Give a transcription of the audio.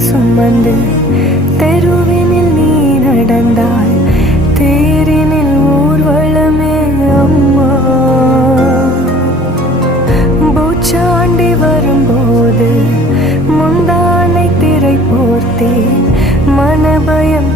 சுமந்து தெருவினில் நீ நடந்தால் தேரினில் ஊர்வலமே அம்மா. பூச்சாண்டி வரும்போது முந்தானை திரை போர்த்தே மனபயம்